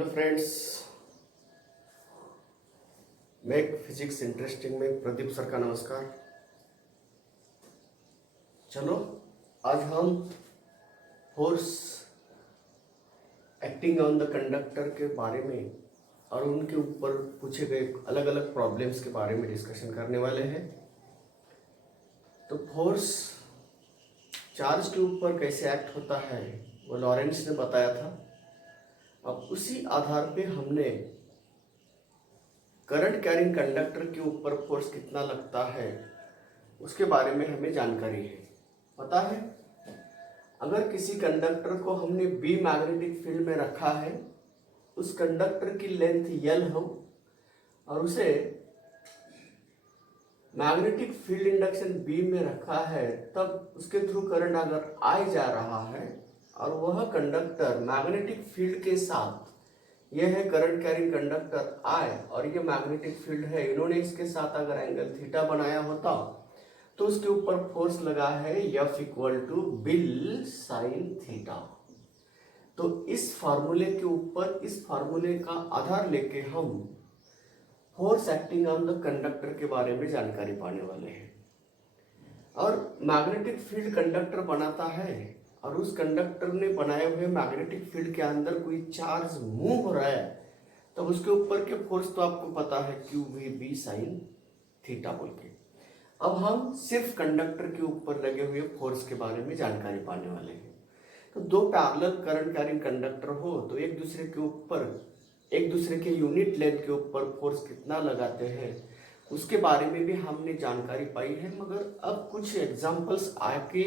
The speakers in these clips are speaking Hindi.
Hello friends, make physics interesting में प्रदीप सर का नमस्कार। चलो आज हम force acting on the conductor के बारे में और उनके ऊपर पूछे गए अलग अलग प्रॉब्लम्स के बारे में डिस्कशन करने वाले हैं। तो फोर्स चार्ज के ऊपर कैसे एक्ट होता है वो लॉरेंस ने बताया था। अब उसी आधार पे हमने करंट कैरिंग कंडक्टर के ऊपर फोर्स कितना लगता है उसके बारे में हमें जानकारी है। पता है, अगर किसी कंडक्टर को हमने बी मैग्नेटिक फील्ड में रखा है, उस कंडक्टर की लेंथ L हो और उसे मैग्नेटिक फील्ड इंडक्शन बी में रखा है, तब उसके थ्रू करंट अगर I जा रहा है और वह कंडक्टर मैग्नेटिक फील्ड के साथ, यह है करंट कैरिंग कंडक्टर I और ये मैग्नेटिक फील्ड है, इन्होंने इसके साथ अगर एंगल थीटा बनाया होता तो उसके ऊपर फोर्स लगा है F equal to BIL sine theta. तो इस फार्मूले के ऊपर, इस फार्मूले का आधार लेके हम force acting on the conductor के बारे में जानकारी पाने वाले हैं। और मैग्नेटिक फील्ड कंडक्टर बनाता है और उस कंडक्टर ने बनाए हुए मैग्नेटिक फील्ड के अंदर कोई चार्ज मूव हो रहा है, तब उसके ऊपर के फोर्स तो आपको पता है QV साइन थीटा बोल के। अब हम सिर्फ कंडक्टर के ऊपर लगे हुए फोर्स के बारे में जानकारी पाने वाले हैं। तो दो पैरेलल करंट कैरिंग कंडक्टर हो तो एक दूसरे के ऊपर, एक दूसरे के यूनिट लेंथ के ऊपर फोर्स कितना लगाते हैं उसके बारे में भी हमने जानकारी पाई है। मगर अब कुछ एग्जाम्पल्स आके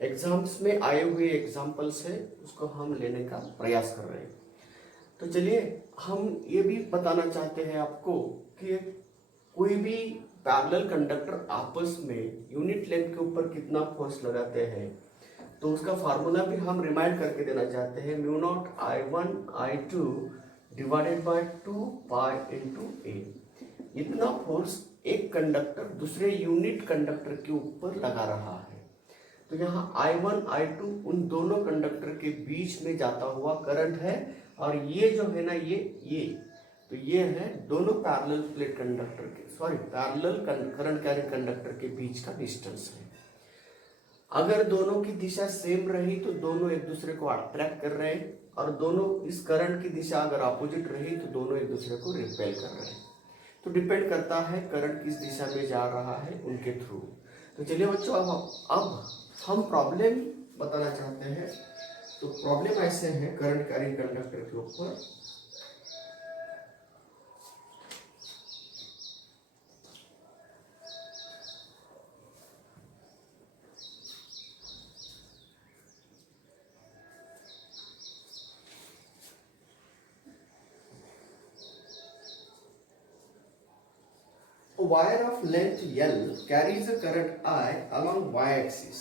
एग्जाम्स में आए हुए एग्जाम्पल्स है, उसको हम लेने का प्रयास कर रहे हैं। तो चलिए हम ये भी बताना चाहते हैं आपको कि कोई भी पैरेलल कंडक्टर आपस में यूनिट लेंथ के ऊपर कितना फोर्स लगाते हैं, तो उसका फार्मूला भी हम रिमाइंड करके देना चाहते हैं। Mu not I1 I2 divided by 2 pi into A. इतना फोर्स एक कंडक्टर दूसरे यूनिट कंडक्टर के ऊपर लगा रहा है। तो यहाँ I1 I2 उन दोनों कंडक्टर के बीच में जाता हुआ करंट है, और ये जो है ना ये तो ये है दोनों पैरेलल प्लेट कंडक्टर के, sorry parallel current carrying conductor के बीच का डिस्टेंस है। अगर दोनों की दिशा सेम रही तो दोनों एक दूसरे को अट्रैक्ट कर रहे हैं, और दोनों इस करंट की दिशा अगर अपोजिट रही तो दोनों एक दूसरे को रिपेल कर रहे हैं। तो डिपेंड करता है करंट किस दिशा में जा रहा है उनके थ्रू। तो चलिए बच्चों, अब हम प्रॉब्लम बताना चाहते हैं। तो प्रॉब्लम ऐसे है करंट कैरिंग कंडक्टर के ऊपर। A wire of length L carries a current I along y-axis।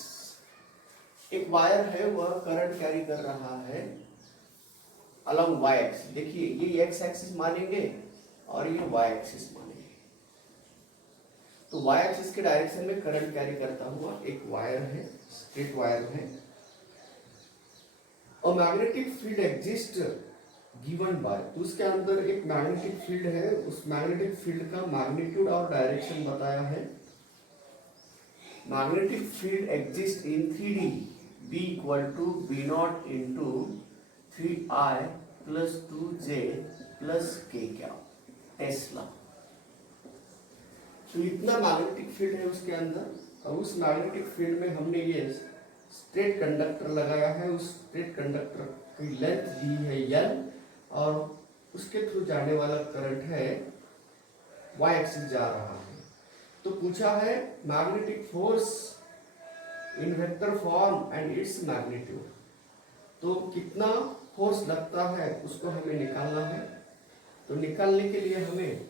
एक वायर है वह करंट कैरी कर रहा है along y-axis। देखिए ये x-axis मानेंगे और ये y-axis मानेंगे। तो y-axis के डायरेक्शन में करंट कैरी करता हुआ एक वायर है, स्ट्रेट वायर है। और magnetic field exist given by, तो उसके अंदर एक मैग्नेटिक फील्ड है, उस मैग्नेटिक फील्ड का मैग्नीट्यूड और डायरेक्शन बताया है। Magnetic field exist in 3D, B equal to B nought into 3I plus 2J plus K क्या टेस्ला। तो इतना मैग्नेटिक फील्ड है उसके अंदर, और उस मैग्नेटिक फील्ड में हमने ये स्ट्रेट कंडक्टर लगाया है। उस स्ट्रेट कंडक्टर की लेंथ दी है L, और उसके थ्रू जाने वाला करंट है y एक्सिस जा रहा है। तो पूछा है magnetic force in vector form and its magnitude. तो कितना फोर्स लगता है उसको हमें निकालना है। तो निकालने के लिए हमें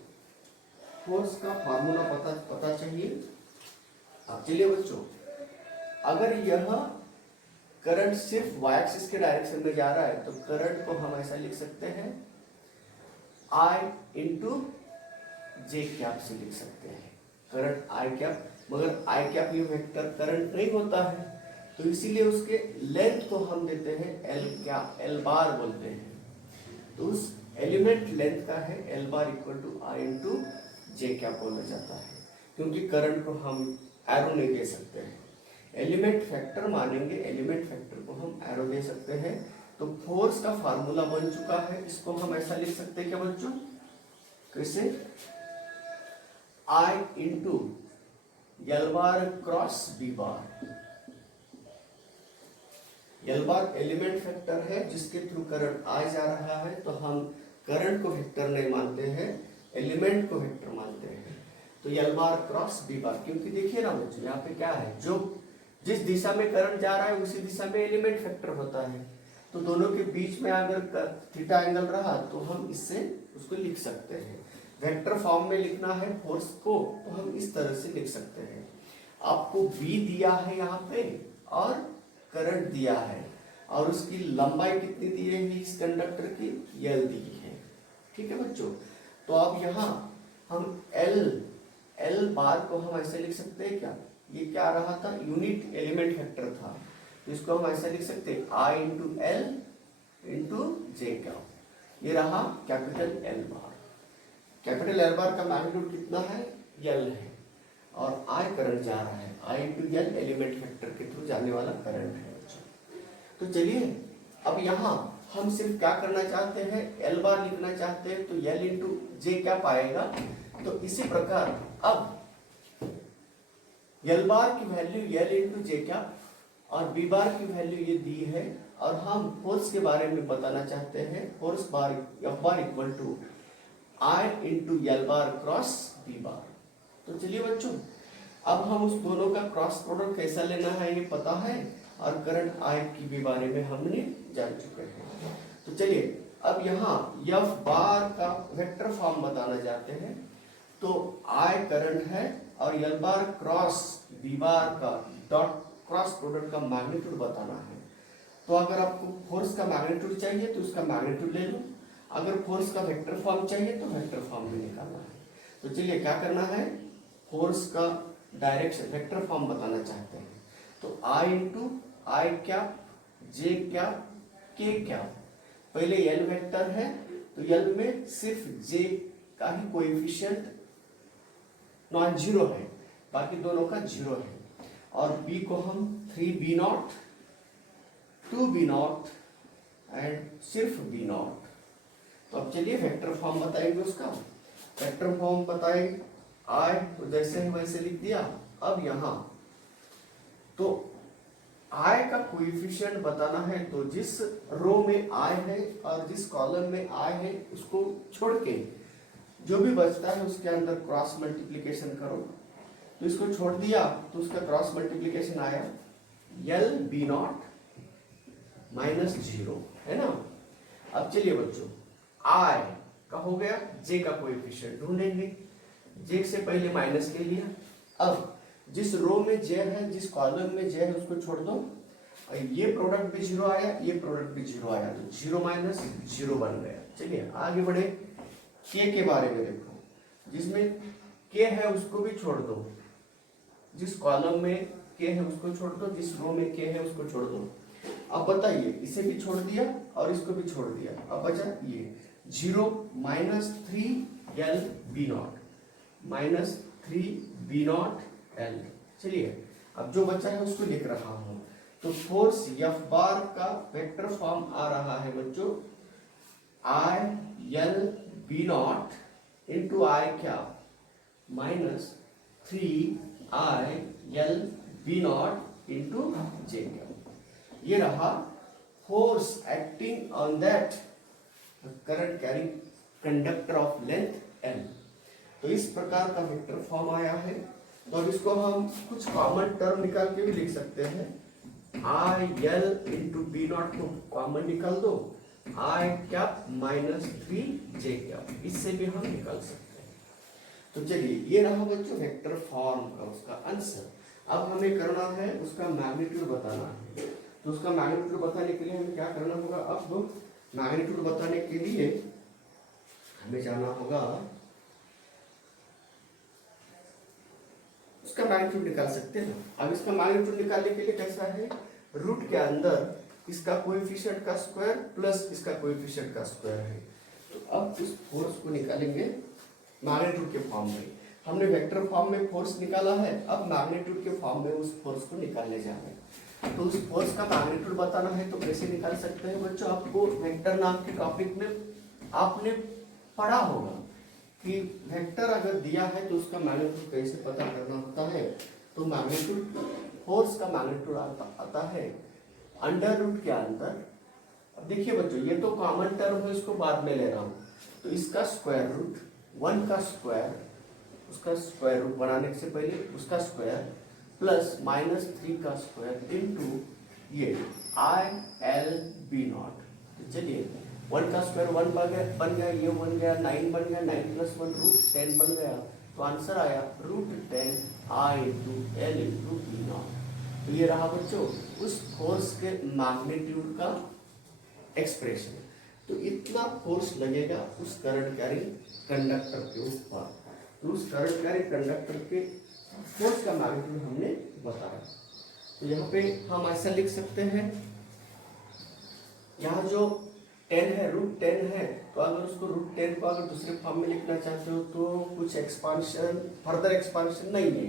फोर्स का फार्मूला पता चाहिए। अब चलिए बच्चों, अगर यह करंट सिर्फ y एक्सिस के डायरेक्शन में जा रहा है तो करंट को हम ऐसा लिख सकते हैं I इंटू जे कैप से लिख सकते हैं करंट I कैप। मगर I कैप ये वेक्टर करंट नहीं होता है, तो इसीलिए उसके लेंथ को हम देते हैं L बार बोलते हैं। तो उस एलिमेंट लेंथ का है L bar equal to I into J क्या बोला जाता है, क्योंकि करंट को हम एरो नहीं दे सकते हैं। एलिमेंट फैक्टर मानेंगे, एलिमेंट फैक्टर को हम एरो दे सकते हैं। तो फोर्स का फार्मूला बन चुका है, इसको हम ऐसा लिख सकते हैं क्या बच्चों, कैसे, I into L bar cross B bar. L bar element factor है जिसके थ्रू करंट आ जा रहा है, तो हम करंट को वेक्टर नहीं मानते हैं, एलिमेंट को वेक्टर मानते हैं। तो L bar cross B bar, क्योंकि देखिए ना बच्चों यहाँ पे क्या है, जो जिस दिशा में करंट जा रहा है उसी दिशा में एलिमेंट फैक्टर होता है। तो दोनों के बीच में अगर थीटा एंगल रहा तो हम इससे उसको लिख सकते हैं। वेक्टर फॉर्म में लिखना है फोर्स को, तो हम इस तरह से लिख सकते हैं। आपको बी दिया है यहाँ पे और करंट दिया है, और उसकी लंबाई कितनी दी है इस कंडक्टर की, एल दी है। ठीक है बच्चों, तो अब यहाँ हम एल बार को हम ऐसे लिख सकते हैं क्या, ये क्या रहा था, यूनिट एलिमेंट फैक्टर था, तो इसको हम ऐसे लिख सकते हैं आई इंटू एल इंटू जे क्या, ये रहा कैपिटल एल बार। कैपिटल एल बार का मैग्नीट्यूड कितना है, एल है, और आई करंट जा रहा है, आई इंटू एल एलिमेंट फैक्टर के थ्रू जाने वाला करंट है। तो चलिए अब यहाँ हम सिर्फ क्या करना चाहते हैं, एल बार लिखना चाहते हैं, तो एल इंटू जे क्या पाएगा। तो इसी प्रकार अब एल बार की वैल्यू एल इंटू जे क्या और बी बार की वैल्यू ये दी है, और हम फोर्स के बारे में बताना चाहते हैं, force bar F bar equal to I into L bar cross B bar. तो चलिए बच्चों अब हम उस दोनों का क्रॉस प्रोडक्ट कैसा लेना है ये पता है, और करंट आई की भी बारे में हमने जान चुके हैं। तो चलिए अब यहाँ एफ बार का वेक्टर फॉर्म बताना चाहते हैं, तो आई करंट है और L bar cross B bar का डॉट क्रॉस प्रोडक्ट का मैग्नीट्यूड बताना है। तो अगर आपको फोर्स का मैग्नीट्यूड चाहिए तो उसका मैग्नीट्यूड ले लो, अगर फोर्स का वेक्टर फॉर्म चाहिए तो वेक्टर फॉर्म भी निकालना है। तो चलिए क्या करना है, फोर्स का डायरेक्शन वेक्टर फॉर्म बताना चाहते हैं, तो आई इंटू आई क्या जे क्या के क्या, पहले एल वेक्टर है तो एल में सिर्फ जे का ही कोएफिशिएंट नॉन जीरो है, बाकी दोनों का जीरो है, और बी को हम 3b not 2b not and सिर्फ b नॉट। तो अब चलिए वेक्टर फॉर्म बताएंगे, उसका वेक्टर फॉर्म बताएंगे आई, तो जैसे है वैसे लिख दिया। अब यहाँ तो आई का कोएफिशिएंट बताना है, तो जिस रो में आई है और जिस कॉलम में आई है उसको छोड़ के जो भी बचता है उसके अंदर क्रॉस मल्टीप्लिकेशन करो। तो इसको छोड़ दिया तो उसका क्रॉस मल्टीप्लिकेशन आया L B nought minus zero, है ना। अब चलिए बच्चों आई का हो गया, जे का कोएफिशिएंट ढूंढेंगे, जे से पहले माइनस ले लिया। अब जिस रो में जे है, जिस कॉलम में जे है उसको छोड़ दो, ये प्रोडक्ट भी जीरो आया, ये प्रोडक्ट भी जीरो आया, तो जीरो माइनस जीरो बन गया। चलिए आगे बढ़े, के बारे में देखो, जिसमें के है उसको भी छोड़ दो, जिस कॉलम में के है उसको छोड़ दो, जिस रो में के है उसको छोड़ दो। अब बताइए, इसे भी छोड़ दिया और इसको भी छोड़ दिया, अब बचा ये zero minus 3 L B nought minus 3b nought L. चलिए अब जो बचा है उसको लिख रहा हूं, तो फोर्स एफ बार का वेक्टर फॉर्म आ रहा है बच्चों, I L B not into I क्या minus 3 L B not into J क्या। ये रहा force acting on that current carrying conductor of length L. तो इस प्रकार का वेक्टर फॉर्म आया है। तो अब इसको हम कुछ कॉमन टर्म निकाल के भी लिख सकते हैं, I L into B nought को कॉमन निकाल दो, I cap minus 3 J cap, इससे भी हम निकाल सकते हैं। तो चलिए ये रहा बच्चों वेक्टर फॉर्म का उसका आंसर। अब हमें करना है उसका मैग्नीट्यूड बताना है, तो उसका मैग्नीट्यूड बताने के लिए हमें क्या करना होगा, अब मैग्नीट्यूड बताने के लिए हमें जाना होगा, उसका मैग्नीट्यूड निकाल सकते हैं। अब इसका मैग्नीट्यूड निकालने के लिए कैसा है, रूट के अंदर इसका कोएफिशिएंट का स्क्वायर प्लस इसका कोएफिशिएंट का स्क्वायर है, तो अब इस फोर्स को निकालेंगे मैग्नीट्यूड के फॉर्म में। हमने वेक्टर फॉर्म में फोर्स निकाला है, अब मैग्नीट्यूड के फॉर्म में उस फोर्स को निकालने जा रहे हैं। तो उस फोर्स का मैग्नीट्यूड बताना है तो कैसे निकाल सकते हैं बच्चों? आपको वेक्टर नाम के टॉपिक में आपने पढ़ा होगा कि वेक्टर अगर दिया है तो उसका मैग्नीट्यूड कैसे पता करना होता है। तो मैग्नीट्यूड, फोर्स का मैग्नीट्यूड आता है अंडर रूट के अंदर। अब देखिए बच्चों, ये तो कॉमन टर्म है, इसको बाद में ले रहा हूँ। तो इसका स्क्वायर रूट, 1 का स्क्वायर, उसका स्क्वायर रूट बनाने से पहले उसका स्क्वायर प्लस -3 का स्क्वायर इनटू ये IL/B0। तो चलिए 1 का स्क्वायर 1 बन गया, ये 1 गया, 9 बन गया, 9 + 1 √10 बन गया। तो आंसर आया √10 I/L/B0। तो ये रहा बच्चों उस फोर्स के मैग्नीट्यूड का एक्सप्रेशन। तो इतना फोर्स लगेगा उस करंट कैरिंग कंडक्टर के ऊपर। तो उस करंट कैरिंग कंडक्टर के फोर्स का मैग्नीट्यूड हमने बताया। तो यहाँ पे हम ऐसा लिख सकते हैं, यहाँ जो 10 है, √10 है, तो अगर उसको √10 को अगर दूसरे फॉर्म में लिखना चाहते हो तो कुछ एक्सपांशन, फर्दर एक्सपांशन नहीं है।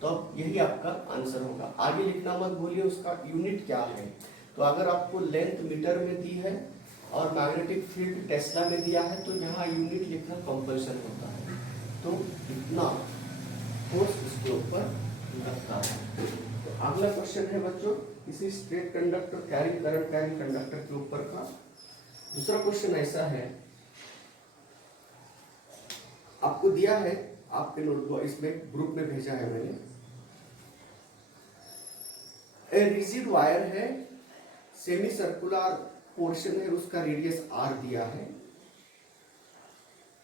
तो अब यही आपका आंसर होगा। आगे लिखना मत भूलिए उसका यूनिट क्या है। तो अगर आपको लेंथ मीटर में दी है और मैग्नेटिक फील्ड टेस्ला में दिया है तो यहाँ यूनिट लिखना कंपल्सन होता है। तो इतना फोर्स इसके ऊपर लगता है। तो अगला क्वेश्चन है बच्चों किसी straight conductor carrying current carrying conductor के ऊपर का। दूसरा क्वेश्चन ऐसा है, आपको दिया है, आपके नोटबुक इसमें ग्रुप में भेजा है मैंने। ए रिजिड वायर है, सेमी सर्कुलर पोर्शन है, उसका रेडियस r दिया है,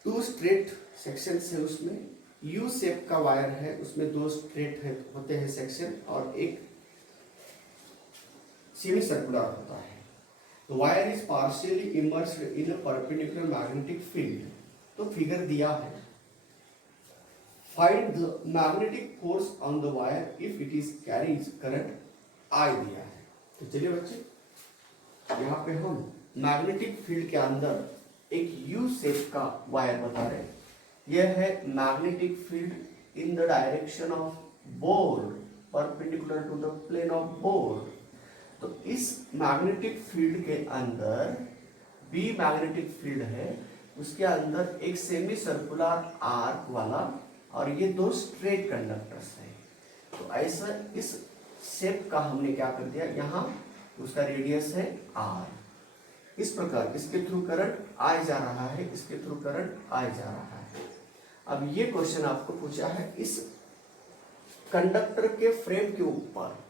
2 स्ट्रेट सेक्शन है, उसमें यू शेप का वायर है, उसमें 2 स्ट्रेट है होते हैं सेक्शन और एक सेमी सर्कुलर होता है। The wire is partially immersed in a perpendicular magnetic field। तो फिगर दिया है, find the magnetic force on the wire if it is carries current I दिया है। तो चलिए बच्चे, यहाँ पे हम मैग्नेटिक फील्ड के अंदर एक यू शेप का वायर बता रहे हैं। यह है magnetic field in the direction of board perpendicular to the plane of board. तो इस मैग्नेटिक फील्ड के अंदर बी मैग्नेटिक फील्ड है, उसके अंदर एक सेमी सर्कुलर आर्क वाला और ये 2 स्ट्रेट कंडक्टर्स है। तो ऐसा इस शेप का हमने क्या कर दिया, यहाँ उसका रेडियस है r। इस प्रकार इसके थ्रू करंट I जा रहा है, इसके थ्रू करंट I जा रहा है। अब ये क्वेश्चन आपको पूछा है, इस कंडक्टर के फ्रेम के ऊपर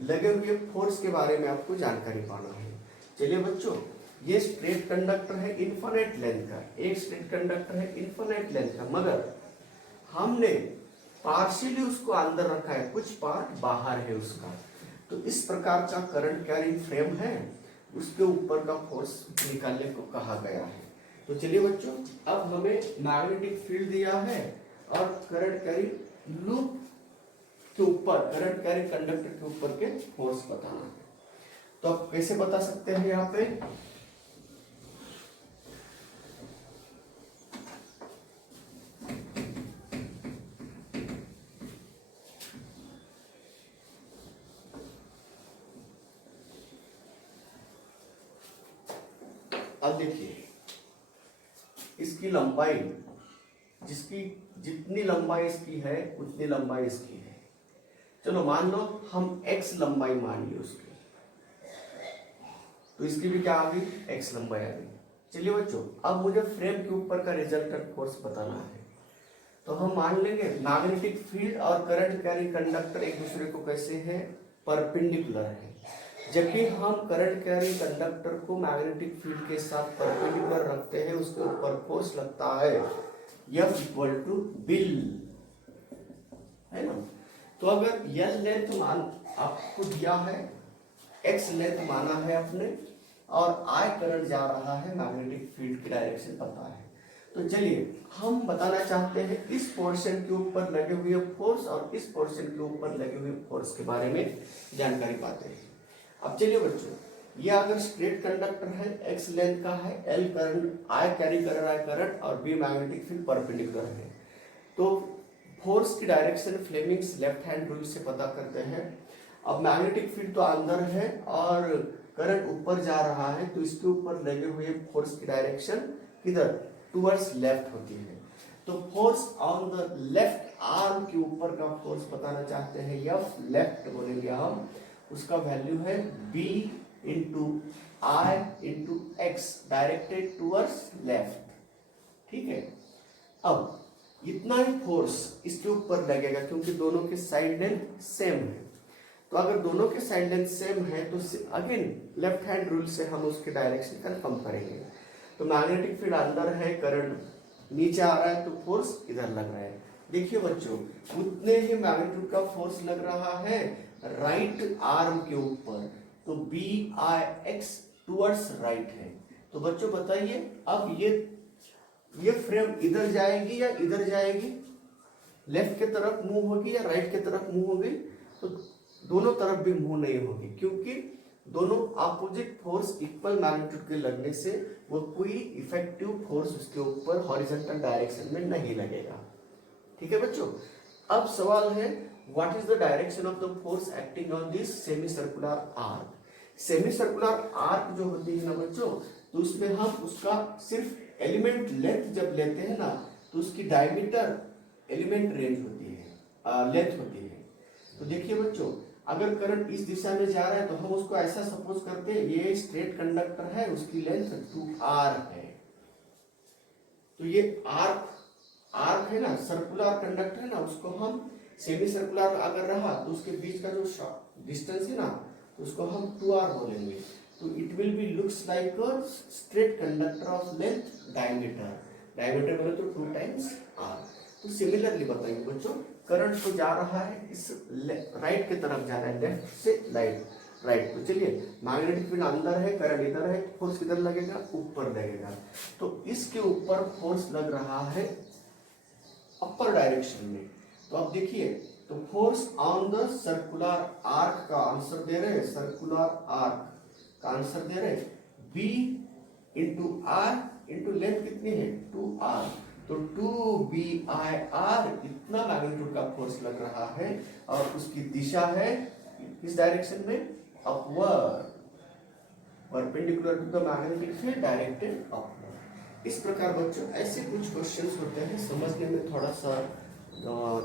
लगे हुए फोर्स के बारे में आपको जानकारी पाना है। चलिए बच्चों, ये स्ट्रेट कंडक्टर है इनफिनिट लेंथ का, एक स्ट्रेट कंडक्टर है इनफिनिट लेंथ का, मगर हमने पार्शियली उसको अंदर रखा है, कुछ पार्ट बाहर है उसका। तो इस प्रकार का करंट कैरिंग फ्रेम है, उसके ऊपर का फोर्स निकालने को कहा गया है। तो चलिए बच्चों, अब हमें मैग्नेटिक फील्ड दिया है और करंट कैरिंग लूप के ऊपर, करंट कैरिंग कंडक्टर के ऊपर के फोर्स बताना है। तो आप कैसे बता सकते हैं यहाँ पे, अब देखिए इसकी लंबाई, जिसकी जितनी लंबाई इसकी है उतनी लंबाई इसकी है। चलो मान लो हम x लंबाई मान ली उसकी, तो इसकी भी क्या आ गई, x लंबाई आ गई। चलिए बच्चों, अब मुझे फ्रेम के ऊपर का रिजल्टेंट फोर्स बताना है। तो हम मान लेंगे मैग्नेटिक फील्ड और करंट कैरिंग कंडक्टर एक दूसरे को कैसे है, परपेंडिकुलर है। जब भी हम करंट कैरिंग कंडक्टर को मैग्नेटिक फील्ड के साथ परपेंडिकुलर रखते हैं, उसके ऊपर फोर्स लगता है F = बिल, है ना। तो अगर L लेंथ मान आपको दिया है, X लेंथ माना है आपने, और I करंट जा रहा है, मैग्नेटिक फील्ड की डायरेक्शन पता है। तो चलिए हम बताना चाहते हैं इस पोर्शन के ऊपर लगे हुए फोर्स और इस पोर्शन के ऊपर लगे हुए फोर्स के बारे में जानकारी पाते हैं। अब चलिए बच्चों, ये अगर स्ट्रेट कंडक्टर है, x लेंथ का है, L करंट, I कैरी कर रहा है करंट और B मैग्नेटिक फील्ड परपेंडिकुलर है, तो फोर्स की direction Fleming's left hand rule से पता करते हैं। अब मैग्नेटिक फील्ड तो अंदर है और करंट ऊपर जा रहा है, तो इसके ऊपर लगे हुए फोर्स की डायरेक्शन किधर, टुवर्ड्स लेफ्ट होती है। तो force on the left arm के ऊपर का फोर्स बताना चाहते हैं, F लेफ्ट बोलेंगे हम, उसका वैल्यू है B into I into x directed towards left. ठीक है, अब इतना ही फोर्स इसके ऊपर लगेगा क्योंकि दोनों के साइड लेंथ सेम है। तो अगर दोनों के साइड लेंथ सेम है तो अगेन लेफ्ट हैंड रूल से हम उसके डायरेक्शन कंफर्म करेंगे। तो मैग्नेटिक फील्ड अंदर है, करंट नीचे आ रहा है, तो फोर्स इधर लग रहा है। देखिए बच्चों, उतने ही मैग्नीट्यूड का फोर्स लग रहा है राइट आर्म के ऊपर, तो B I X towards right है। तो बच्चों बताइए, अब ये फ्रेम इधर जाएगी या इधर जाएगी, लेफ्ट के तरफ मूव होगी या राइट के तरफ मूव होगी? तो दोनों तरफ भी मूव नहीं होगी, क्योंकि दोनों अपोजिट फोर्स इक्वल मैग्नीट्यूड के लगने से वो कोई इफेक्टिव फोर्स उसके ऊपर हॉरिजॉन्टल डायरेक्शन में नहीं लगेगा। ठीक है बच्चों, अब सवाल है what is the direction of the force acting on this semi circular arc. Semi circular arc जो होती है ना बच्चों, तो उसमें हम उसका सिर्फ एलिमेंट लेंथ जब लेते हैं ना, तो उसकी डायमीटर एलिमेंट रेंज होती है, लेंथ होती है। तो देखिए बच्चों, अगर करंट इस दिशा में जा रहा है तो हम उसको ऐसा सपोज करते हैं, ये स्ट्रेट कंडक्टर है, उसकी लेंथ 2r है। तो ये आर्क है ना, सर्कुलर कंडक्टर है ना, उसको हम सेमी सर्कुलर अगर रहा तो उसके बीच का जो डिस्टेंस है ना, तो उसको हम 2r बोलेंगे। तो it will be looks like a straight conductor of length diameter बोले तो 2 टाइम्स r। तो सिमिलरली बताएंगे बच्चों, करंट तो जा रहा है इस राइट की तरफ जा रहा है, लेफ्ट से राइट। तो चलिए, मैग्नेटिक फील्ड अंदर है, करंट इधर है, फोर्स किधर लगेगा, ऊपर लगेगा। तो इसके ऊपर फोर्स लग रहा है अपर डायरेक्शन में। तो अब देखिए, तो force on the circular arc का आंसर दे रहे हैं, सर्कुलर आर्क का आंसर दे रहे हैं B into R into length कितनी है 2r, तो 2BIR इतना मैग्नीट्यूड का फोर्स लग रहा है और उसकी दिशा है किस डायरेक्शन में, upward, perpendicular to the magnetic field directed upward. इस प्रकार बच्चों ऐसे कुछ क्वेश्चंस होते हैं, समझने में थोड़ा सा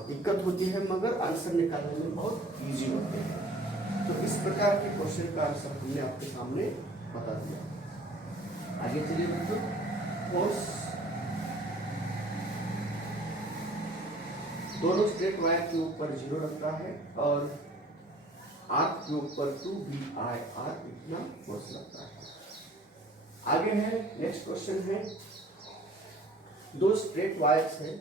दिक्कत होती है मगर आंसर निकालने में बहुत इजी होते हैं। तो इस प्रकार के क्वेश्चन का आंसर हमने आपके सामने बता दिया। आगे चलिए बच्चों, फोर्स दोनों स्ट्रेट वायर के ऊपर 0 रखा है और आर्क के ऊपर 2BIR इतना फोर्स लगता है। आगे है नेक्स्ट क्वेश्चन है, दो स्ट्रेट वायर्स है,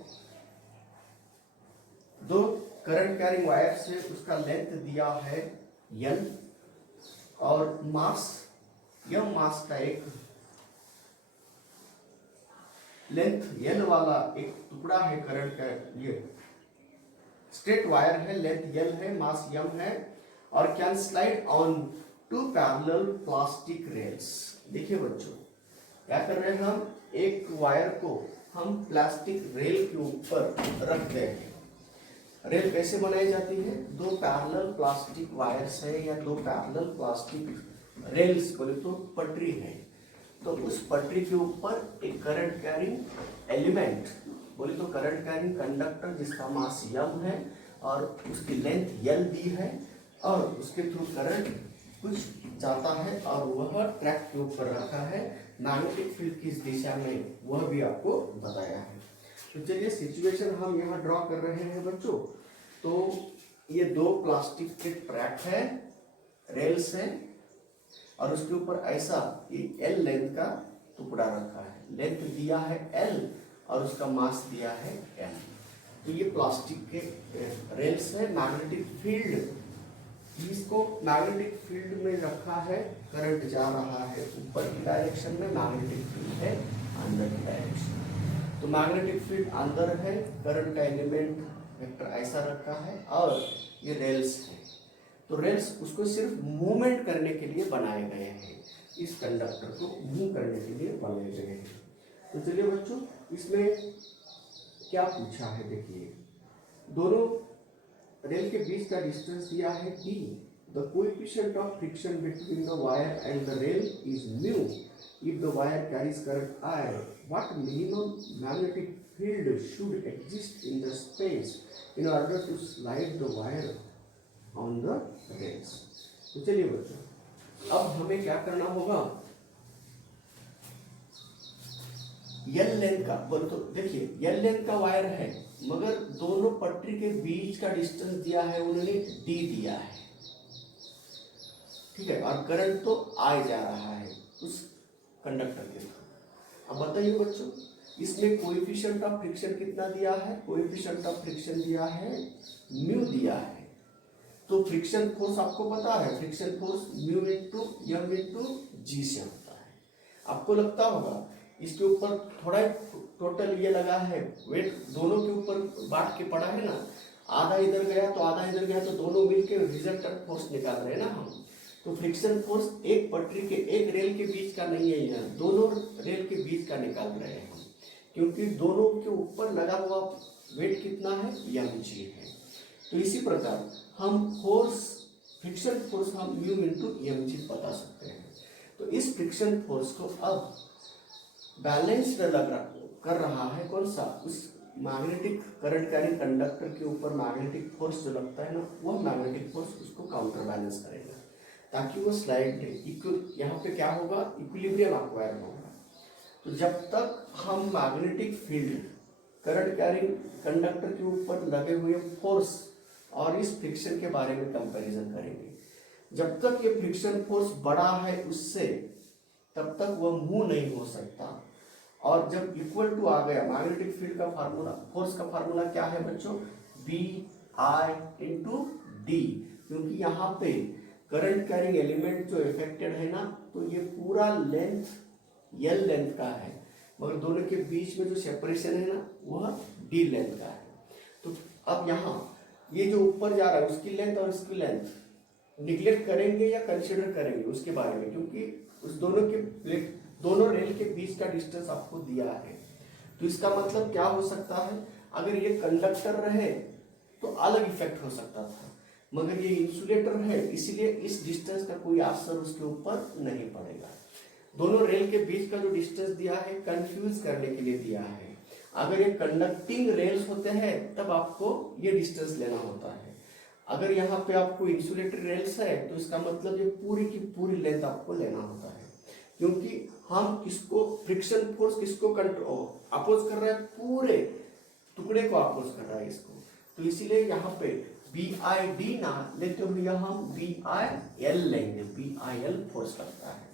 दो करंट कैरिंग वायर्स है, उसका लेंथ दिया है L और मास मास का एक लेंथ L वाला एक टुकड़ा है करंट का, ये स्ट्रेट वायर है, लेंथ L है, मास m है और can slide on 2 parallel plastic rails. देखिए बच्चों, क्या कर रहे हैं हम, एक वायर को हम प्लास्टिक रेल के ऊपर रख रहे हैं। रेल कैसे बनाई जाती है, 2 पैरेलल प्लास्टिक वायर्स है या 2 पैरेलल प्लास्टिक रेल्स बोले तो पटरी है, तो उस पटरी के ऊपर एक करंट कैरिंग एलिमेंट बोले तो करंट कैरिंग कंडक्टर जिसका मास m है और उसकी लेंथ L दी है और उसके थ्रू करंट कुछ जाता है और वह ट्रैक के ऊपर रखा है। मैग्नेटिक फील्ड किस दिशा में वह भी आपको बताया है। तो चलिए सिचुएशन हम यहाँ ड्रॉ कर रहे हैं बच्चों। तो ये 2 प्लास्टिक के ट्रैक है, रेल्स है और उसके ऊपर ऐसा L लेंथ का टुकड़ा रखा है, लेंथ दिया है L और उसका मास दिया है m। तो ये प्लास्टिक के रेल्स है। मैग्नेटिक फील्ड, इसको मैग्नेटिक फील्ड में रखा है, करंट जा रहा है ऊपर की डायरेक्शन में, मैग्नेटिक फील्ड है अंदर की डायरेक्शन। तो मैग्नेटिक फील्ड अंदर है, करंट का एलिमेंट वेक्टर ऐसा रखा है और ये रेल्स है। तो रेल्स उसको सिर्फ मूवमेंट करने के लिए बनाए गए हैं, इस कंडक्टर को मूव करने के लिए बनाए गए हैं। तो चलिए बच्चों, इसमें क्या पूछा है देखिए, दोनों रेल के बीच का डिस्टेंस दिया है d, the coefficient of friction between the wire and the rail is mu, if the wire carries current I, what minimum magnetic field should exist in the space in order to slide the wire on the rails. तो चलिए बच्चों, अब हमें क्या करना होगा, L लेंथ का बोल, तो देखिए L लेंथ का वायर है, मगर दोनों पटरी के बीच का डिस्टेंस दिया है उन्होंने d दिया है, ठीक है, और करंट तो I जा रहा है उस कंडक्टर के थ्रू। अब बताइए बच्चों, इसमें कोएफिशिएंट ऑफ फ्रिक्शन कितना दिया है, कोएफिशिएंट ऑफ फ्रिक्शन दिया है म्यू दिया है। तो फ्रिक्शन फोर्स आपको पता है, friction force mu into M into G से होता है। आपको लगता होगा इसके ऊपर थोड़ा टोटल ये लगा है, वेट दोनों के ऊपर बांट के पड़ा है ना, आधा इधर गया तो आधा इधर गया, तो दोनों मिलके रिजल्टेंट फोर्स निकाल रहे हैं ना हम। तो फ्रिक्शन फोर्स एक पटरी के, एक रेल के बीच का नहीं है, यहाँ दोनों रेल के बीच का निकाल रहे हैं हम, क्योंकि दोनों के ऊपर लगा हुआ वेट कितना है, एम जी है। तो इसी प्रकार हम फोर्स, फ्रिक्शन फोर्स हम म्यू इंटू एम जी बता सकते हैं। तो इस फ्रिक्शन फोर्स को अब बैलेंस कर रहा है कौन सा, उस मैग्नेटिक करंट कैरिंग कंडक्टर के ऊपर मैग्नेटिक फोर्स जो लगता है ना, वह मैग्नेटिक फोर्स उसको काउंटर बैलेंस करेगा ताकि वो स्लाइड यहाँ पे क्या होगा, इक्विलिब्रियम एक्वायर होगा। तो जब तक हम magnetic field current carrying conductor के ऊपर लगे हुए फोर्स और इस फ्रिक्शन के बारे में कंपैरिजन करेंगे, जब तक ये फ्रिक्शन फोर्स बड़ा है उससे, तब तक वह मूव नहीं हो सकता। और जब इक्वल टू आ गया, मैग्नेटिक फील्ड का फार्मूला, फोर्स का फार्मूला क्या है बच्चों, बी आई इंटू डी, क्योंकि यहाँ पे करंट कैरिंग एलिमेंट जो इफेक्टेड है ना, तो ये पूरा लेंथ एल लेंथ का है, मगर दोनों के बीच में जो सेपरेशन है ना, वह डी लेंथ का है। तो अब यहाँ ये जो ऊपर जा रहा है उसकी लेंथ और इसकी लेंथ निगलेक्ट करेंगे या कंसिडर करेंगे उसके बारे में, क्योंकि उस दोनों रेल के बीच का डिस्टेंस आपको दिया है। तो इसका मतलब क्या हो सकता है, अगर ये कंडक्टर रहे तो अलग इफेक्ट हो सकता था, मगर ये इंसुलेटर है इसलिए इस डिस्टेंस का कोई असर उसके ऊपर नहीं पड़ेगा। दोनों रेल के बीच का जो डिस्टेंस दिया है कंफ्यूज करने के लिए दिया है। अगर ये कंडक्टिंग रेल्स होते हैं तब आपको ये डिस्टेंस लेना होता है, अगर यहाँ पे आपको इंसुलेटर रेल्स है तो इसका मतलब ये पूरी की पूरी लेंथ आपको लेना होता है, क्योंकि हम किसको, फ्रिक्शन फोर्स किसको अपोज कर रहा है, पूरे टुकड़े को अपोज कर रहा है इसको। तो इसीलिए यहाँ पे बी आई डी ना लेते हुए हम बी आई एल लेंगे, बी आई एल फोर्स लगता है।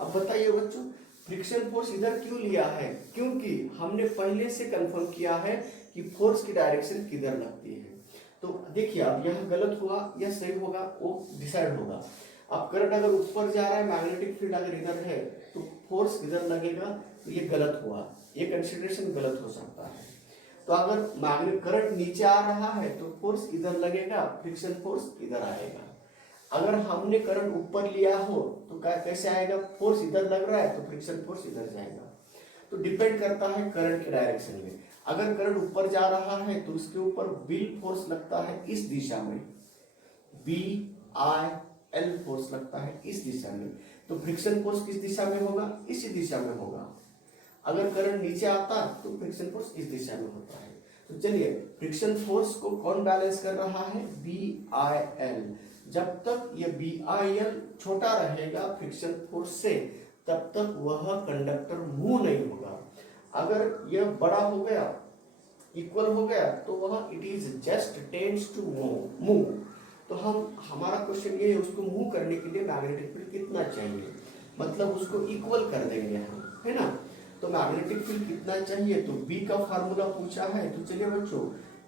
अब बताइए बच्चों, फ्रिक्शन फोर्स इधर क्यों लिया है, क्योंकि हमने पहले से कंफर्म किया है कि फोर्स की डायरेक्शन किधर लगती है। तो देखिए अब यह गलत हुआ या सही होगा वो डिसाइड होगा। अब करंट अगर ऊपर जा रहा है, मैग्नेटिक फील्ड अगर इधर है, तो फोर्स इधर लगेगा, तो ये गलत हुआ, ये कंसिडरेशन गलत हो सकता है। तो अगर मैग्नेटिक करंट नीचे आ रहा है तो फोर्स इधर लगेगा, फ्रिक्शन फोर्स इधर आएगा। अगर हमने करंट ऊपर लिया हो तो कैसे आएगा, फोर्स इधर लग रहा है तो फ्रिक्शन फोर्स इधर जाएगा। तो डिपेंड करता है करंट के डायरेक्शन में। अगर करंट ऊपर जा रहा है तो उसके ऊपर व्हील फोर्स लगता है इस दिशा में, बी आई एल फोर्स लगता है इस दिशा में। तो फ्रिक्शन फोर्स किस दिशा में होगा, इसी दिशा में होगा। अगर करंट नीचे आता तो फ्रिक्शन फोर्स इस दिशा में होता है। तो चलिए, फ्रिक्शन फोर्स को कौन बैलेंस कर रहा है, बी आई एल। जब तक ये बी आई एल छोटा रहेगा फ्रिक्शन फोर्स से, तब तक वह कंडक्टर मूव नहीं होगा। अगर यह बड़ा हो गया, इक्वल हो गया, तो वह it is just tends to move. तो हमारा क्वेश्चन ये है, उसको मूव करने के लिए मैग्नेटिक फील्ड कितना चाहिए, मतलब उसको इक्वल कर देंगे हम, है ना। तो मैग्नेटिक फील्ड कितना चाहिए, तो बी का फार्मूला पूछा है। तो चलिए बच्चों,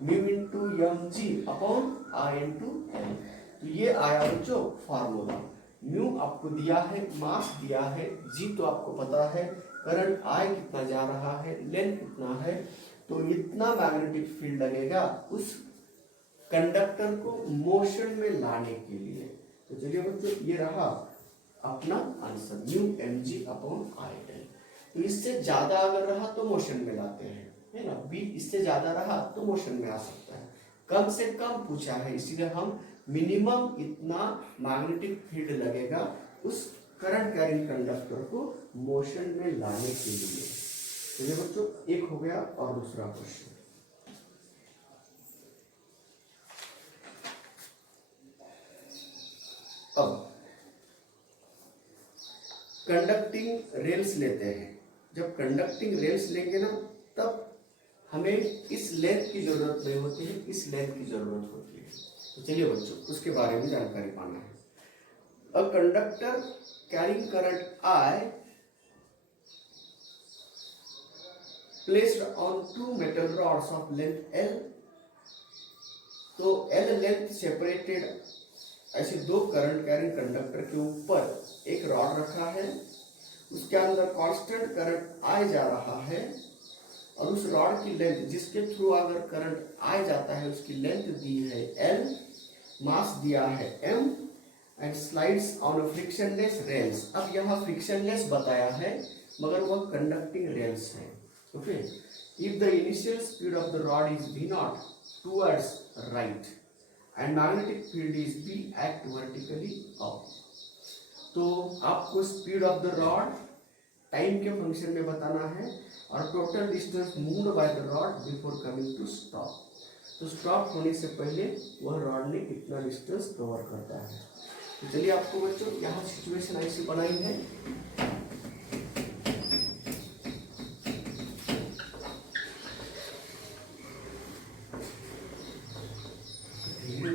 mu into M G upon I into L. तो ये आया बच्चों फार्मूला। म्यू आपको दिया है, मास दिया है, जी तो आपको पता है, करंट आई कितना जा रहा है, लेंथ कितना है, तो इतना मैग्नेटिक फील्ड लगेगा उस कंडक्टर को मोशन में लाने के लिए। तो चलिए बच्चों ये रहा अपना answer mu mg upon I L. तो इससे ज्यादा अगर रहा तो मोशन में लाते हैं, है ना, बी इससे ज्यादा रहा तो मोशन में आ सकता है। कम से कम पूछा है इसीलिए हम मिनिमम इतना मैग्नेटिक फील्ड लगेगा उस करंट कैरिंग कंडक्टर को मोशन में लाने के लिए। तो ये बच्चों एक हो गया और दूसरा क्वेश्चन। अब कंडक्टिंग रेल्स लेते हैं। जब कंडक्टिंग रेल्स लेंगे ना तब हमें इस लेंथ की जरूरत नहीं होती है, इस लेंथ की जरूरत होती है। तो चलिए बच्चों उसके बारे में जानकारी पाना है। A conductor carrying current I placed on two metal rods of length L। तो L लेंथ सेपरेटेड ऐसे दो करंट कैरिंग कंडक्टर के ऊपर एक रॉड रखा है, उसके अंदर कांस्टेंट करंट I जा रहा है और उस रॉड की लेंथ जिसके थ्रू अगर करंट I जाता है उसकी लेंथ दी है L, मास दिया है M and slides on frictionless rails. अब यहाँ फ्रिक्शनलेस बताया है मगर वह कंडक्टिंग रेल्स है। Okay, if the initial speed of the rod is v naught towards right and magnetic field is b act vertically up. तो आपको speed of the rod time के फंक्शन में बताना है और total distance moved by the rod before coming to stop. तो स्टॉप होने से पहले वह रॉड ने कितना डिस्टेंस कवर करता है। तो चलिए आपको बच्चों यहाँ सिचुएशन ऐसी बनाई है।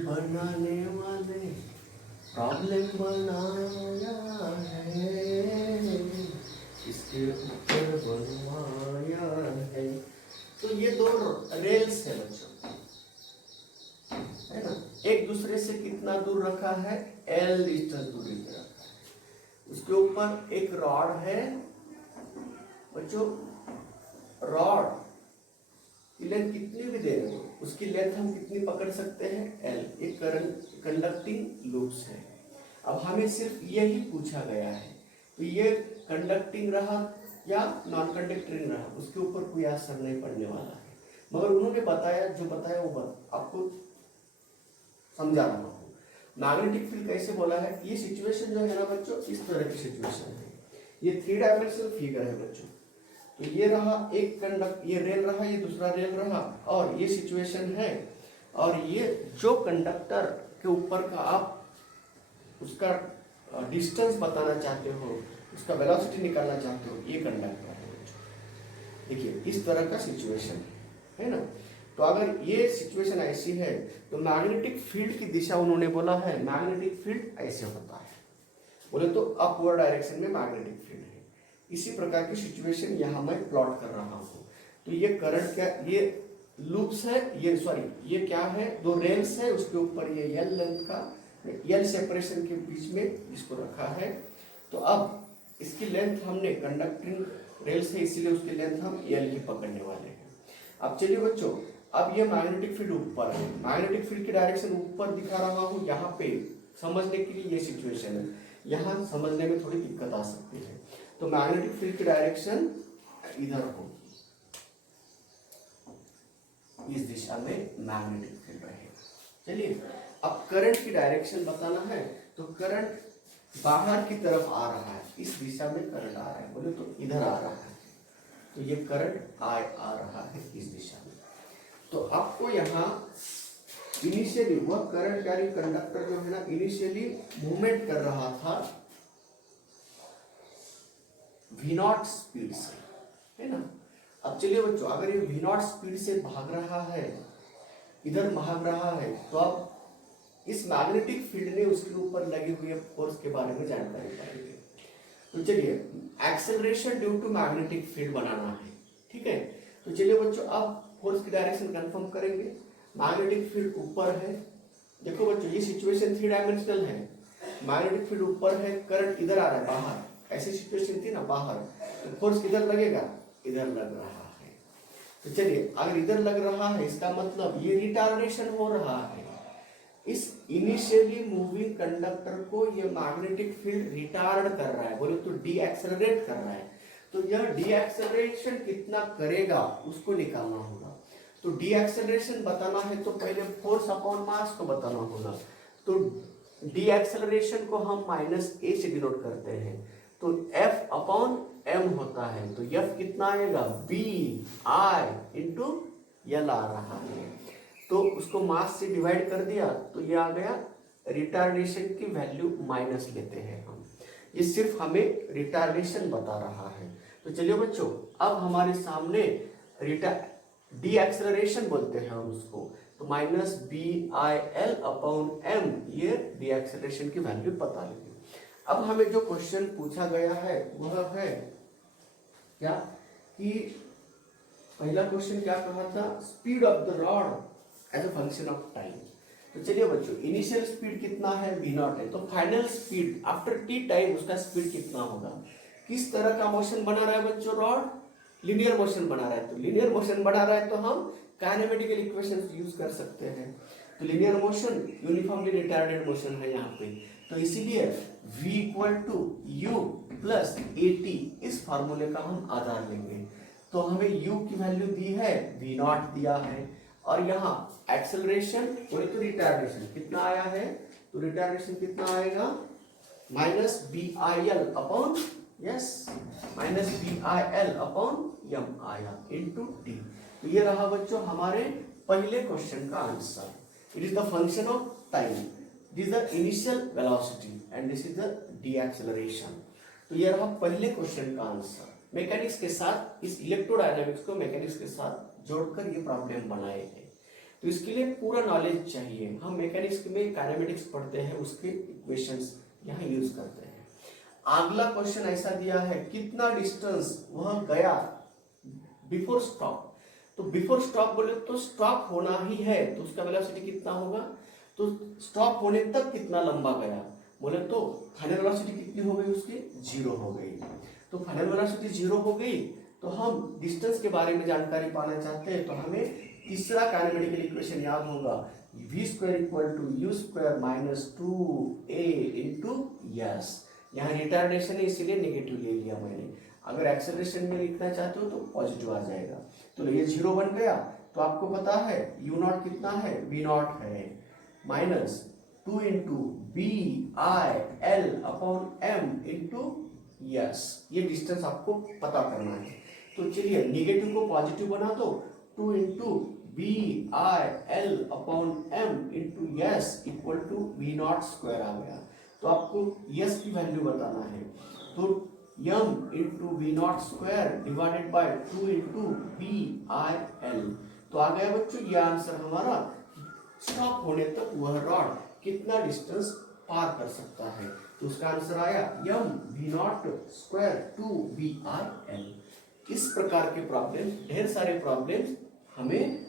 बनाने वाले प्रॉब्लम बनाया है, इसके ऊपर बनवाया है। तो ये दो रेल्स है बच्चों, है ना, एक दूसरे से कितना दूर रखा है, L डिस्टेंस दूरी पे रखा है। उसके ऊपर एक रॉड है बच्चों, रॉड की लेंथ कितनी भी दे रहे हो उसकी लेंथ हम कितनी पकड़ सकते हैं, L। एक करंट कंडक्टिंग लूप्स है। अब हमें सिर्फ यही पूछा गया है तो ये कंडक्टिंग रहा या नॉन कंडक्टिंग रहा उसके ऊपर कोई असर नहीं पड़ने वाला है, मगर उन्होंने बताया जो बताया वो आपको समझा रहा हूँ। मैग्नेटिक फील्ड कैसे बोला है, ये सिचुएशन जो है ना बच्चों इस तरह की सिचुएशन है। ये 3 डायमेंशनल फिगर है बच्चों। तो ये रहा एक ये रेल रहा, ये दूसरा रेल रहा और ये सिचुएशन है। और ये जो कंडक्टर के ऊपर का आप उसका डिस्टेंस बताना चाहते हो, उसका वेलोसिटी निकालना चाहते हो, ये कंडक्टर है बच्चों। देखिए इस तरह का सिचुएशन है ना। तो अगर ये सिचुएशन ऐसी है तो मैग्नेटिक फील्ड की दिशा उन्होंने बोला है मैग्नेटिक फील्ड ऐसे होता है, बोले तो अपवर्ड डायरेक्शन में मैग्नेटिक फील्ड है। इसी प्रकार की सिचुएशन यहाँ मैं प्लॉट कर रहा हूँ। तो ये करंट क्या, ये लूप्स है, ये क्या है, दो रेल्स है, उसके ऊपर ये L लेंथ का L सेपरेशन के बीच में इसको रखा है। तो अब इसकी लेंथ हमने कंडक्टिंग रेल्स है इसीलिए उसकी लेंथ हम L की पकड़ने वाले हैं। अब चलिए बच्चों, अब ये मैग्नेटिक फील्ड ऊपर है, मैग्नेटिक फील्ड की डायरेक्शन ऊपर दिखा रहा हूँ। यहाँ पे समझने के लिए ये सिचुएशन है, यहाँ समझने में थोड़ी दिक्कत आ सकती है। तो मैग्नेटिक फील्ड की डायरेक्शन इधर होगी, इस दिशा में मैग्नेटिक फील्ड रहेगा। चलिए अब करंट की डायरेक्शन बताना है तो करंट बाहर की तरफ आ रहा है, इस दिशा में करंट आ रहा है, बोले तो इधर आ रहा है। तो ये करंट आ रहा है इस दिशा में। तो आपको यहाँ इनिशियली वह करंट कैरिंग कंडक्टर जो है ना इनिशियली मूवमेंट कर रहा था v0 स्पीड से, है ना। अब चलिए बच्चों, अगर ये v0 स्पीड से भाग रहा है, इधर भाग रहा है, तो अब इस मैग्नेटिक फील्ड ने उसके ऊपर लगे हुए फोर्स के बारे में जानकारी पाएंगे। तो चलिए acceleration due to magnetic field बनाना है, ठीक है। तो चलिए बच्चों अब फोर्स की डायरेक्शन कंफर्म करेंगे। मैग्नेटिक फील्ड ऊपर है, देखो बच्चों ये सिचुएशन 3 डायमेंशनल है, मैग्नेटिक फील्ड ऊपर है, करंट इधर आ रहा है बाहर, ऐसी सिचुएशन थी ना बाहर, तो फोर्स किधर लगेगा, इधर लग रहा है। तो चलिए अगर इधर लग रहा है इसका मतलब ये रिटार्डेशन हो रहा है, इस इनिशियली मूविंग कंडक्टर को ये मैग्नेटिक फील्ड रिटार्ड कर रहा है, बोले तो डी एक्सेलरेट कर रहा है। तो यह डी एक्सेलरेशन कितना करेगा उसको निकालना होगा। तो डी एक्सेलरेशन बताना है तो पहले फोर्स अपॉन मास को बताना होगा। तो डी एक्सेलरेशन को हम माइनस ए से डिनोट करते हैं, तो एफ अपॉन एम होता है। तो एफ कितना आएगा, बी आई इंटू एल आ रहा है। तो उसको मास से डिवाइड कर दिया तो ये आ गया। रिटार्डेशन की वैल्यू माइनस लेते हैं हम, ये सिर्फ हमें रिटार्डेशन बता रहा है। तो चलिए बच्चों, अब हमारे सामने डी एक्सेलरेशन बोलते हैं हम उसको, तो minus B I L upon M, ये डी एक्सेलरेशन की वैल्यू पता लगी। अब हमें जो क्वेश्चन पूछा गया है वह है क्या कि पहला क्वेश्चन क्या कहा था, speed of the rod as a function of time. तो चलिए बच्चों, इनिशियल स्पीड कितना है, v नॉट है, तो final speed after t time उसका स्पीड कितना होगा। किस तरह का मोशन बना रहा है बच्चों, रॉड लीनियर मोशन बना रहा है। तो लीनियर मोशन बना रहा है तो हम काइनेमेटिकल इक्वेशंस यूज कर सकते हैं। तो linear motion uniformly retarded motion है यहाँ पे, तो इसीलिए v equal to u plus at इस फार्मूले का हम आधार लेंगे। तो हमें u की वैल्यू दी है, v नॉट दिया है, और यहाँ एक्सेलरेशन बोले तो रिटार्डेशन कितना आया है, तो रिटार्डेशन कितना आएगा, minus B I L upon S minus B I L upon M आया इनटू टी। तो ये रहा बच्चों हमारे पहले क्वेश्चन का answer. It is the function of time, this is the initial velocity and this is the deacceleration. तो ये रहा पहले क्वेश्चन का आंसर। मैकेनिक्स के साथ, इस इलेक्ट्रोडायनामिक्स को मैकेनिक्स के साथ जोड़कर ये प्रॉब्लम बनाए थे। तो इसके लिए पूरा नॉलेज चाहिए। हम मैकेनिक्स में काइनेमेटिक्स पढ़ते हैं, उसके इक्वेशंस यहाँ यूज करते हैं। अगला क्वेश्चन ऐसा दिया है, कितना डिस्टेंस वह गया बिफोर स्टॉप। तो बिफोर स्टॉप बोले तो स्टॉप होना ही है, तो उसका वेलोसिटी कितना होगा, तो स्टॉप होने तक कितना लंबा गया, बोले तो फाइनल वेलोसिटी कितनी हो गई उसकी, 0 हो गई। तो फाइनल वेलोसिटी 0 हो गई, तो हम डिस्टेंस के बारे में जानकारी पाना चाहते हैं, तो हमें तीसरा काइनेमेटिकल इक्वेशन याद होगा, v square equal to u square minus 2a into S. यहाँ रिटार्डेशन है इसीलिए नेगेटिव ले लिया मैंने, अगर एक्सेलरेशन में लिखना चाहते हो तो पॉजिटिव आ जाएगा। तो ये 0 बन गया। तो आपको पता है u नॉट कितना है, v नॉट है, minus 2 into B I L upon M into S. ये डिस्टेंस आपको पता करना है। तो चलिए निगेटिव को पॉजिटिव बना दो, 2 into B I L upon M into S equal to V not square आ गया। तो आपको यस की वैल्यू बताना है, तो M into V not square divided by 2 into B I L. तो आ गया बच्चों ये आंसर हमारा, स्टॉप होने तक वह रॉड कितना डिस्टेंस पार कर सकता है। तो उसका आंसर आया M V not square two B I L. इस प्रकार के प्रॉब्लम, ढेर सारे प्रॉब्लम्स हमें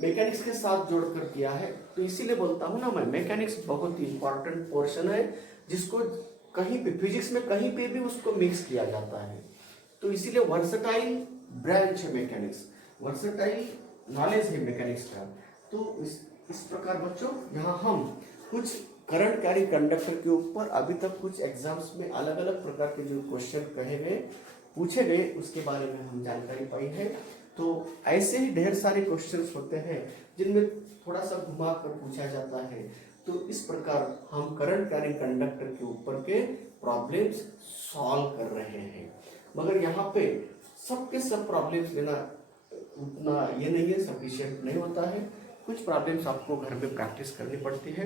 मैकेनिक्स के साथ जोड़कर किया है। तो इसीलिए बोलता हूँ ना मैं, मैकेनिक्स बहुत ही इंपॉर्टेंट पोर्शन है जिसको कहीं पे फिजिक्स में कहीं पे भी उसको मिक्स किया जाता है। तो इसीलिए वर्सेटाइल ब्रांच है मैकेनिक्स, वर्सेटाइल नॉलेज है मैकेनिक्स का। तो इस प्रकार बच्चों यहाँ हम कुछ करंट कैरी कंडक्टर के ऊपर अभी तक कुछ एग्जाम्स में अलग अलग प्रकार के जो क्वेश्चन कहे गए, पूछे गए, उसके बारे में हम जानकारी पाई है। तो ऐसे ही ढेर सारे क्वेश्चंस होते हैं जिनमें थोड़ा सा घुमा कर पूछा जाता है। तो इस प्रकार हम करंट कैरिंग कंडक्टर के ऊपर के प्रॉब्लम्स सॉल्व कर रहे हैं। मगर यहाँ पे सबके सब प्रॉब्लम्स लेना उतना ये नहीं है, सफिशिएंट नहीं होता है। कुछ प्रॉब्लम्स आपको घर में प्रैक्टिस करनी पड़ती है।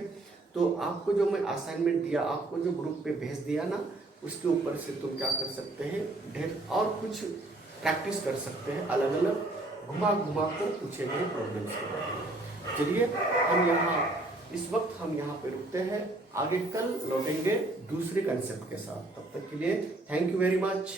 तो आपको जो मैं असाइनमेंट दिया, आपको जो ग्रुप पे भेज दिया ना, उसके ऊपर से तुम क्या कर सकते हैं, ढेर और कुछ प्रैक्टिस कर सकते हैं, अलग अलग घुमा घुमा कर पूछे गए प्रॉब्लम्स के बारे में। चलिए हम यहाँ इस वक्त हम यहाँ पे रुकते हैं, आगे कल लौटेंगे दूसरे कंसेप्ट के साथ। तब तक के लिए थैंक यू वेरी मच।